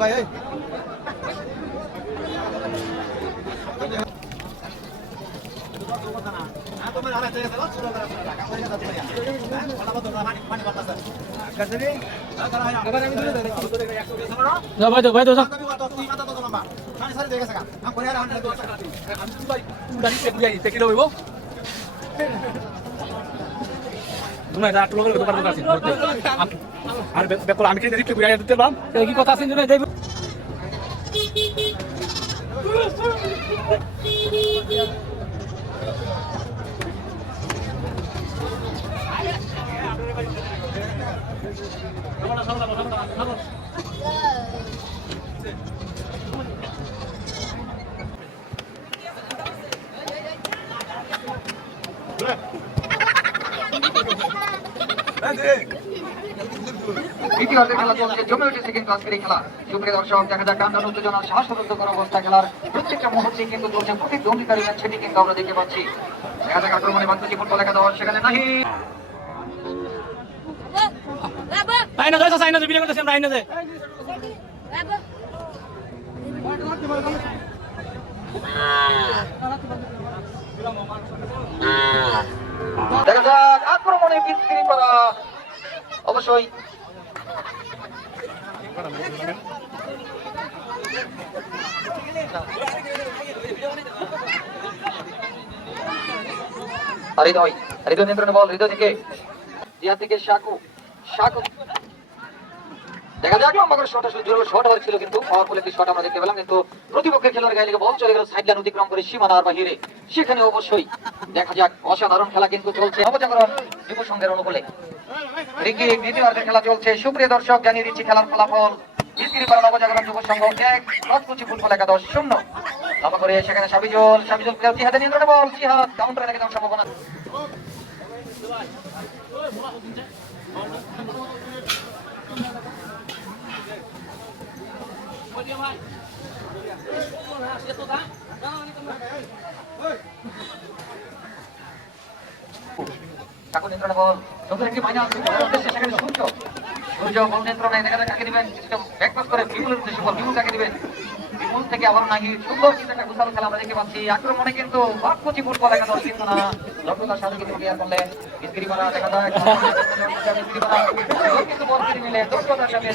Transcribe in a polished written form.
ভাই আমি কি কথা আছে দ্বিতীয়ার্ধের খেলা চলছে, জমে উঠেছে কিন্তু আজকের এই খেলা। সুপ্রিয় দর্শক, দেখা যাক টান উত্তেজনা, শ্বাসরুদ্ধকর অবস্থা খেলার প্রত্যেকটা মুহূর্তে কিন্তু চলছে, প্রতিদ্বন্দ্বিতার সেটি কিন্তু আমরা দেখতে পাচ্ছি। দেখা যাক আক্রমণে বাংলাদেশি ফুটবল একাদশ, সেখানে নাহি দেখা যাক আক্রমণে বিক্রি করা অবশ্যই হৃদয় নিয়ন্ত্রণে বল, হৃদয় থেকে জিয়া থেকে শাকু দেখা যাক লম্বা করে শট, আসলে জোরালো শট হয়েছিল কিন্তু পাওয়ারফুল একটি শট আমরা দেখতে পেলাম, কিন্তু প্রতিপক্ষের খেলোয়াড়ের গায়ে লেগে বল চলে গেল সাইড লাইন অতিক্রম করে সীমানার বাহিরে। সেখানে অবশ্যই দেখা যাক অসাধারণ খেলা কিন্তু চলছে নবজাগরণ যুব সংঘের অনুকূলে। দ্বিতীয়ার্ধের খেলা চলছে। সুপ্রিয় দর্শক, জানিয়ে দিচ্ছি খেলার ফলাফল। বিক্রি করা নবজাগরণ যুব সংঘ 1, রথকুচি ফুটবল একাদশ 0। লম্বা করে সেখানে সাবিজুল জিহাদের নিয়ন্ত্রণে বল, জিহাদ কাউন্টারে রেখে দেওয়ার সম্ভাবনা। কাকু নিয়ন্ত্রণে বল, সুন্দর একটি মাইনাস সেখানে সূর্য বল নিয়ন্ত্রণে, দেখা যাক কাকে দিবেন, ব্যাকপাস করে বিমুলের উদ্দেশ্যে বল, বিমুল কাকে দিবেন, বিমুল থেকে আবার নাকি সুন্দর কিন্তু একটা গোছালো খেলা আমরা দেখতে পাচ্ছি। আক্রমণে কিন্তু রথকুচি ফুটবল একাদশ কিন্তু না, দক্ষতার সাথে কিন্তু ক্লিয়ার করলেন বিক্রি করা, দেখা যায় কিন্তু বল মিলে দক্ষতার সাথে